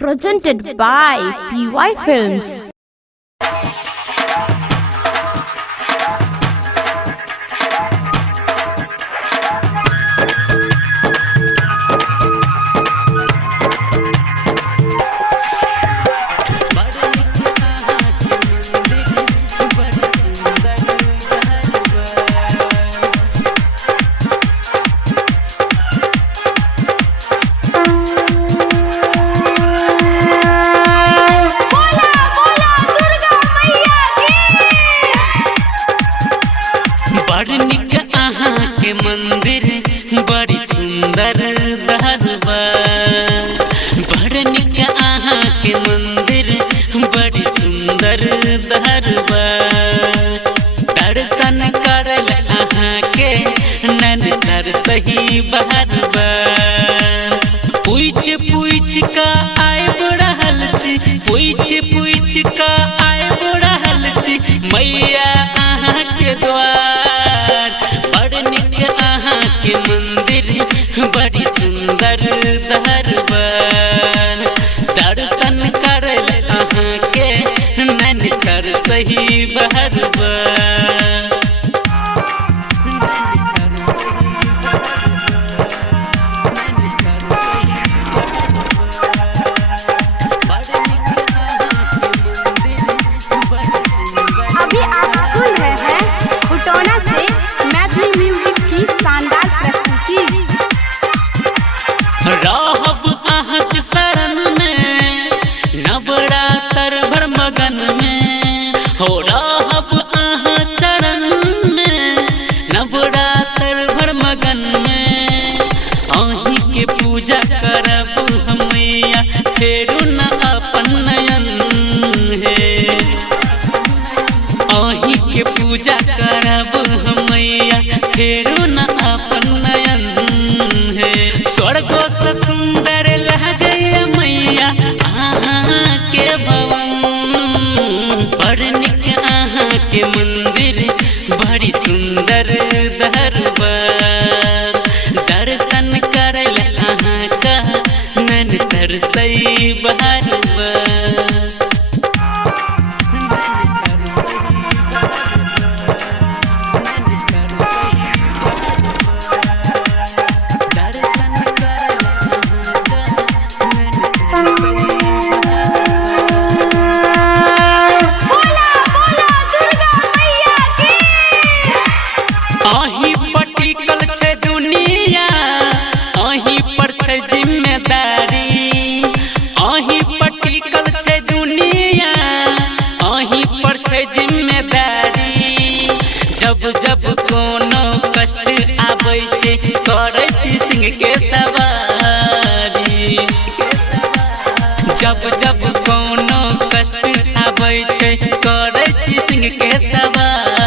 presented by PY Films. मंदिर बड़ी सुंदर दरबा बड़ निक आहाँ के मंदिर बड़ी सुंदर दरबा दर्शन करल आहाँ के नन कर सही बहरबा पूछ पूछ का आए बढ़ल छी पूछ का आए बढ़ल छी मैया आहाँ के द्वार के मंदिर बड़ी सुंदर दरबार दर्शन करल आहाँ के नैन कर सही बहरबार। अभी आप सुन रहे हैं खुटौना से मैथिली म्यूजिक की शानदार प्रस्तुति। रहब आहक शरण में नवरात्र भर मगन में हो रहब आहाँ चरण में नवरात्र भर मगन में आही के पूजा करब हमैया फेरू न अपन नयन है आही के पूजा करब हमैया फेरू न अपन नयन है स्वर्गो से सुंदर लगे मैया आहाँ के भवन बड़ निक आहाँ के मंदिर बड़ी सुंदर दरबार दर्शन करल आहाँ का नैन कर सही बहरबार। आही पटिकल छै दुनिया आही पर छै जिम्मेदारी आही पटिकल छै दुनिया आही पर छै जिम्मेदारी जब जब कोनो कष्ट आबै छै करै छी सिंह के सवारी जब जब कोनो कष्ट आबै छै करै छी सिंह के सवारी